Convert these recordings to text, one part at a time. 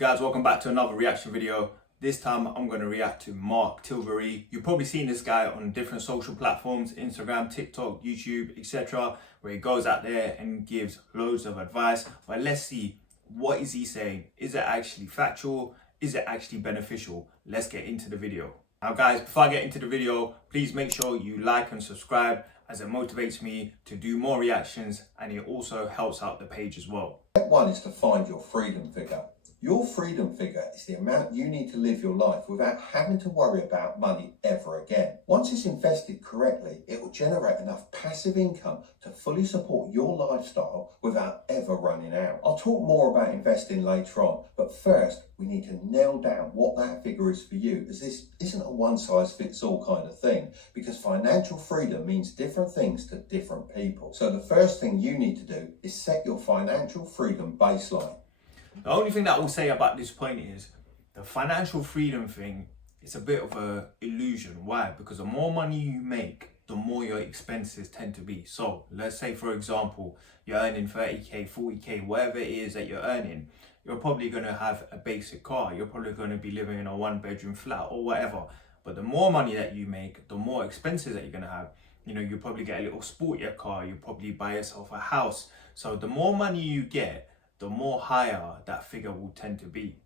Guys, welcome back to another reaction video. This time I'm going to react to Mark Tilbury. You've probably seen this guy on different social platforms, Instagram, TikTok, YouTube, etc., where he goes out there and gives loads of advice. But let's see, what is he saying? Is it actually factual? Is it actually beneficial? Let's get into the video. Now guys, before I get into the video, please make sure you like and subscribe, as it motivates me to do more reactions and it also helps out the page as well. Step one is to find your freedom figure. Your freedom figure is the amount you need to live your life without having to worry about money ever again. Once it's invested correctly, it will generate enough passive income to fully support your lifestyle without ever running out. I'll talk more about investing later on, but first we need to nail down what that figure is for you, as this isn't a one-size-fits-all kind of thing, because financial freedom means different things to different people. So the first thing you need to do is set your financial freedom baseline. The only thing that I will say about this point is the financial freedom thing, it's a bit of an illusion. Why? Because the more money you make, the more your expenses tend to be. So let's say, for example, you're earning 30k, 40k, whatever it is that you're earning, you're probably going to have a basic car. You're probably going to be living in a one-bedroom flat or whatever. But the more money that you make, the more expenses that you're going to have. You know, you probably get a little sportier car. You probably buy yourself a house. So the more money you get, the more higher that figure will tend to be.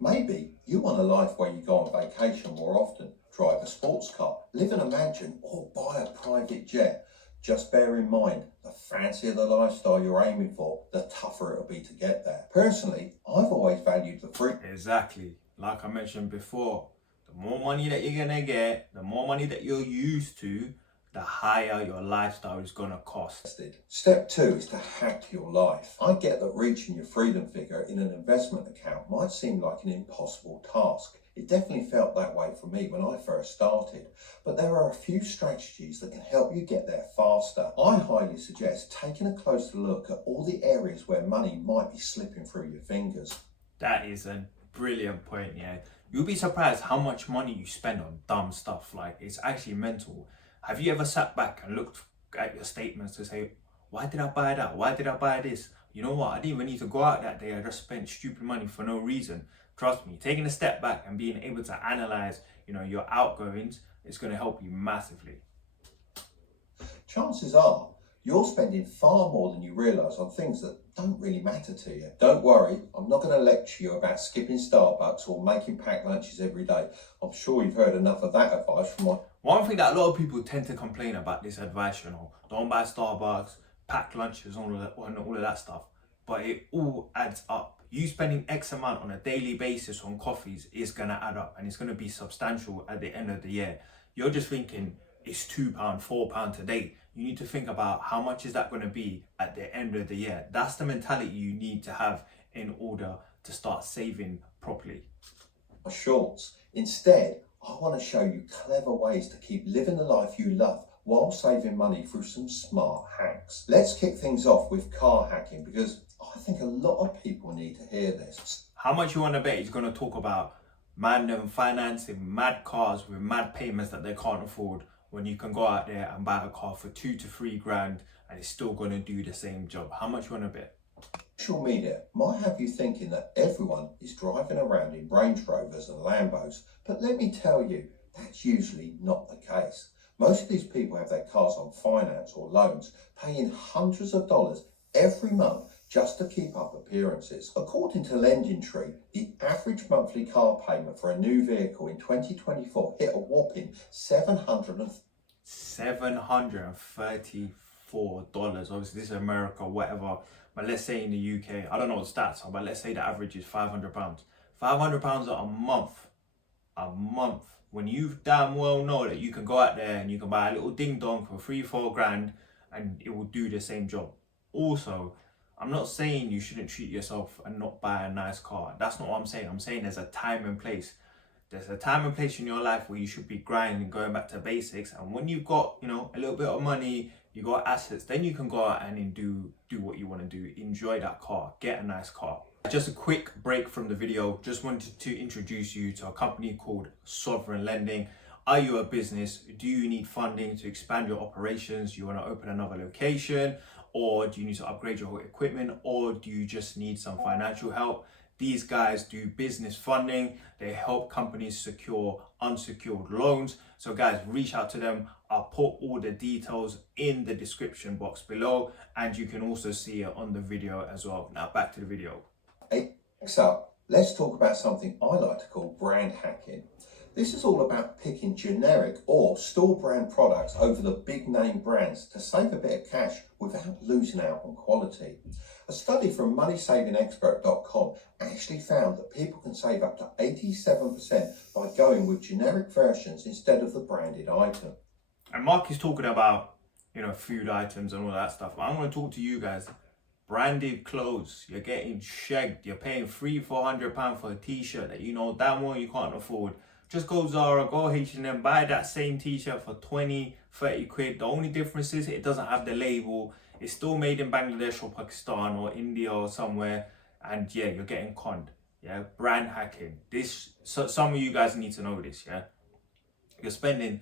Maybe you want a life where you go on vacation more often, drive a sports car, live in a mansion, or buy a private jet. Just bear in mind, the fancier the lifestyle you're aiming for, the tougher it'll be to get there. Personally, I've always valued the freedom. Exactly. Like I mentioned before, the more money that you're gonna get, the more money that you're used to, the higher your lifestyle is going to cost. Step two is to hack your life. I get that reaching your freedom figure in an investment account might seem like an impossible task. It definitely felt that way for me when I first started, but there are a few strategies that can help you get there faster. I highly suggest taking a closer look at all the areas where money might be slipping through your fingers. That is a brilliant point, yeah. You'll be surprised how much money you spend on dumb stuff. Like, it's actually mental. Have you ever sat back and looked at your statements to say, why did I buy that? Why did I buy this? You know what? I didn't even need to go out that day. I just spent stupid money for no reason. Trust me, taking a step back and being able to analyze, your outgoings is going to help you massively. Chances are you're spending far more than you realise on things that don't really matter to you. Don't worry, I'm not going to lecture you about skipping Starbucks or making packed lunches every day. I'm sure you've heard enough of that advice from my... One thing that a lot of people tend to complain about this advice, don't buy Starbucks, packed lunches, all of that stuff. But it all adds up. You spending X amount on a daily basis on coffees is going to add up, and it's going to be substantial at the end of the year. You're just thinking it's £2, £4 today. You need to think about how much is that going to be at the end of the year. That's the mentality you need to have in order to start saving properly. Shorts. Instead, I want to show you clever ways to keep living the life you love while saving money through some smart hacks. Let's kick things off with car hacking, because I think a lot of people need to hear this. How much you want to bet he's going to talk about them financing mad cars with mad payments that they can't afford, when you can go out there and buy a car for 2 to 3 grand and it's still going to do the same job? How much you want to bet? Social media might have you thinking that everyone is driving around in Range Rovers and Lambos, but let me tell you, that's usually not the case. Most of these people have their cars on finance or loans, paying hundreds of dollars every month just to keep up appearances. According to LendingTree, the average monthly car payment for a new vehicle in 2024 hit a whopping $734. Obviously, this is America, whatever. But let's say in the UK, I don't know what the stats are, but let's say the average is £500. £500 a month. A month. When you damn well know that you can go out there and you can buy a little ding dong for 3-4 grand and it will do the same job. Also, I'm not saying you shouldn't treat yourself and not buy a nice car. That's not what I'm saying. I'm saying there's a time and place. There's a time and place in your life where you should be grinding, going back to basics. And when you've got, a little bit of money, you got assets, then you can go out and do what you want to do. Enjoy that car. Get a nice car. Just a quick break from the video. Just wanted to introduce you to a company called Sovereign Lending. Are you a business? Do you need funding to expand your operations? You want to open another location? or do you need to upgrade your equipment, or do you just need some financial help? These guys do business funding. They help companies secure unsecured loans. So guys, reach out to them. I'll put all the details in the description box below, and you can also see it on the video as well. Now back to the video. Next up, let's talk about something I like to call brand hacking. This is all about picking generic or store brand products over the big name brands to save a bit of cash without losing out on quality. A study from moneysavingexpert.com actually found that people can save up to 87% by going with generic versions instead of the branded item. And Mark is talking about, food items and all that stuff. But I'm going to talk to you guys. Branded clothes, you're getting shagged. You're paying £300-400 for a t-shirt that you know damn well you can't afford. Just go Zara, go H&M, buy that same t-shirt for 20-30 quid. The only difference is it doesn't have the label. It's still made in Bangladesh or Pakistan or India or somewhere. And yeah, you're getting conned. Yeah, brand hacking. So some of you guys need to know this, yeah? You're spending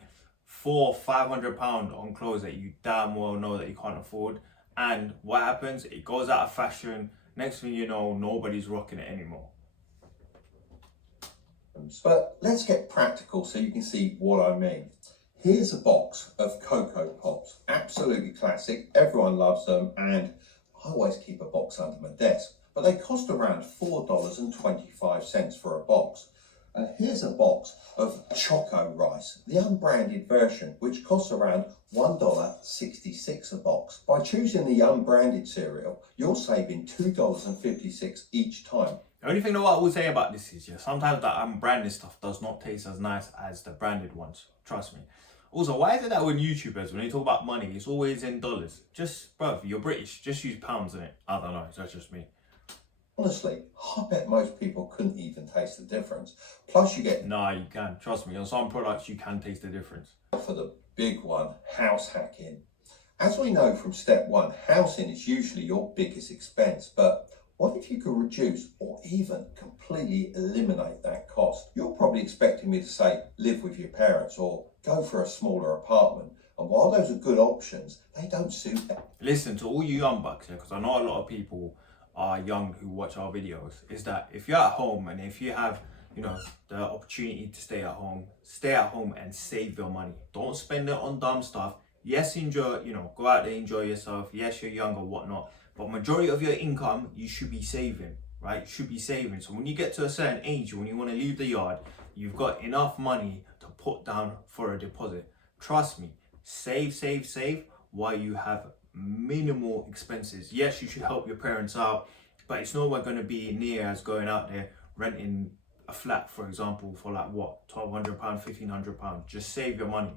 £400-500 on clothes that you damn well know that you can't afford. And what happens? It goes out of fashion. Next thing you know, nobody's rocking it anymore. But let's get practical so you can see what I mean. Here's a box of Cocoa Pops, absolutely classic, everyone loves them, and I always keep a box under my desk, but they cost around $4.25 for a box. And here's a box of Choco Rice, the unbranded version, which costs around $1.66 a box. By choosing the unbranded cereal, you're saving $2.56 each time. The only thing that I will say about this is, sometimes that unbranded stuff does not taste as nice as the branded ones. Trust me. Also, why is it that when YouTubers, when they talk about money, it's always in dollars? Just, bruv, you're British. Just use pounds in it. I don't know. That's just me. Honestly, I bet most people couldn't even taste the difference. Plus you get... Nah, you can. Trust me. On some products, you can taste the difference. For the big one, house hacking. As we know from step one, housing is usually your biggest expense, but what if you could reduce or even completely eliminate that cost? You're probably expecting me to say live with your parents or go for a smaller apartment. And while those are good options, they don't suit them. Listen, to all you young bucks, because I know a lot of people are young who watch our videos, is that if you're at home and if you have, the opportunity to stay at home and save your money. Don't spend it on dumb stuff. Yes, enjoy, go out there, enjoy yourself. Yes, you're young or whatnot. But majority of your income, you should be saving, right? You should be saving. So when you get to a certain age, when you want to leave the yard, you've got enough money to put down for a deposit. Trust me, save while you have minimal expenses. Yes, you should help your parents out, but it's nowhere going to be near as going out there renting a flat, for example, for like what, £1,200, £1,500. Just save your money.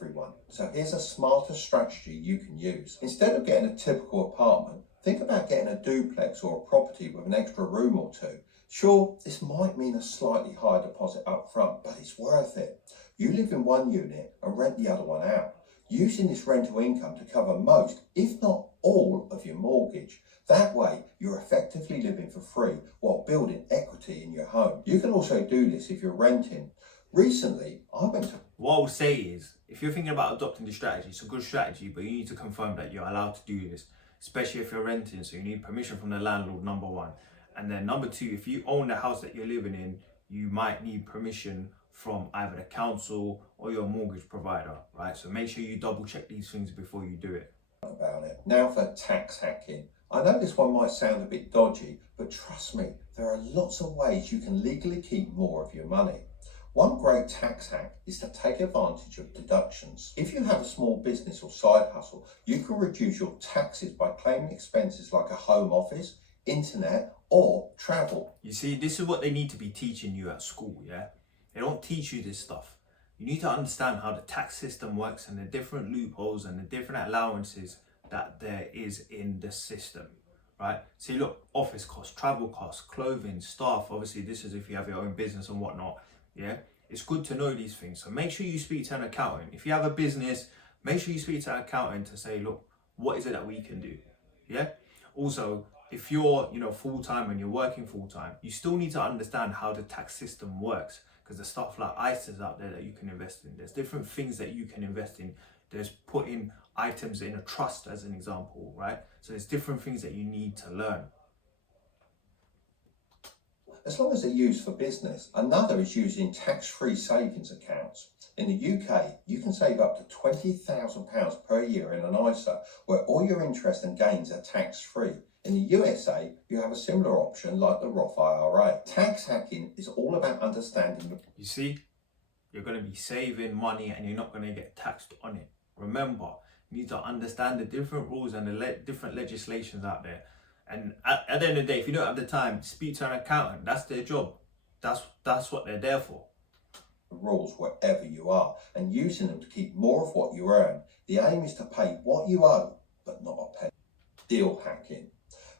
Everyone. So here's a smarter strategy you can use. Instead of getting a typical apartment, think about getting a duplex or a property with an extra room or two. Sure, this might mean a slightly higher deposit up front, but it's worth it. You live in one unit and rent the other one out, using this rental income to cover most, if not all, of your mortgage. That way, you're effectively living for free while building equity in your home. You can also do this if you're renting. Recently, I went to... What I would say is, if you're thinking about adopting this strategy, it's a good strategy, but you need to confirm that you're allowed to do this, especially if you're renting. So you need permission from the landlord, number one. And then number two, if you own the house that you're living in, you might need permission from either the council or your mortgage provider, right? So make sure you double check these things before you do it. About it. Now for tax hacking. I know this one might sound a bit dodgy, but trust me, there are lots of ways you can legally keep more of your money. One great tax hack is to take advantage of deductions. If you have a small business or side hustle, you can reduce your taxes by claiming expenses like a home office, internet, or travel. You see, this is what they need to be teaching you at school, yeah? They don't teach you this stuff. You need to understand how the tax system works and the different loopholes and the different allowances that there is in the system, right? See, look, office costs, travel costs, clothing, staff. Obviously, this is if you have your own business and whatnot, yeah? It's good to know these things. So make sure you speak to an accountant. If you have a business, make sure you speak to an accountant to say, look, what is it that we can do, yeah? Also, if you're, full-time and you're working full-time, you still need to understand how the tax system works, because there's stuff like ISAs out there that you can invest in. There's different things that you can invest in. There's putting items in a trust as an example, right? So there's different things that you need to learn. As long as they're used for business. Another is using tax-free savings accounts. In the UK, you can save up to £20,000 per year in an ISA, where all your interest and gains are tax-free. In the USA, you have a similar option like the Roth IRA. Tax hacking is all about understanding the... You see, you're going to be saving money and you're not going to get taxed on it. Remember, you need to understand the different rules and the different legislations out there. And at the end of the day, if you don't have the time, speak to an accountant. That's their job. That's what they're there for. rules wherever you are and using them to keep more of what you earn. The aim is to pay what you owe, but not a penny. Deal hacking.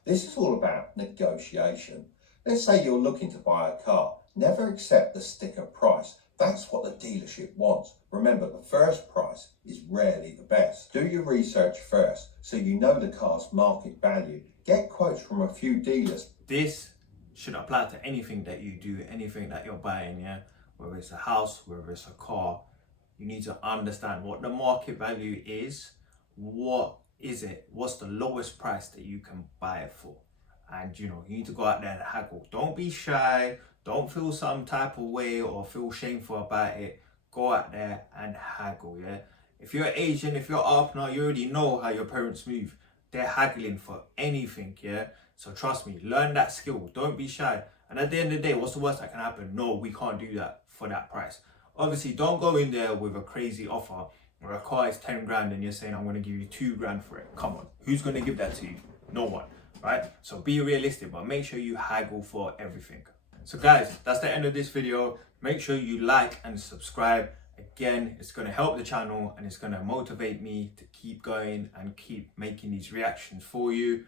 This is all about negotiation. Let's say you're looking to buy a car. Never accept the sticker price. That's what the dealership wants. Remember, the first price is rarely the best. Do your research first so you know the car's market value. Get quotes from a few dealers. This should apply to anything that you do, anything that you're buying, yeah? Whether it's a house, whether it's a car, you need to understand what the market value is, what is it, what's the lowest price that you can buy it for. And you know, you need to go out there and haggle. Don't be shy, don't feel some type of way or feel shameful about it. Go out there and haggle, yeah? If you're Asian, if you're up now, you already know how your parents move. They're haggling for anything, yeah? So trust me, learn that skill. Don't be shy. And at the end of the day, what's the worst that can happen? No, we can't do that for that price. Obviously, don't go in there with a crazy offer where a car is 10 grand and you're saying, I'm going to give you 2 grand for it. Come on, who's going to give that to you? No one, right? So be realistic, but make sure you haggle for everything. So guys, that's the end of this video. Make sure you like and subscribe. Again, it's going to help the channel and it's going to motivate me to keep going and keep making these reactions for you.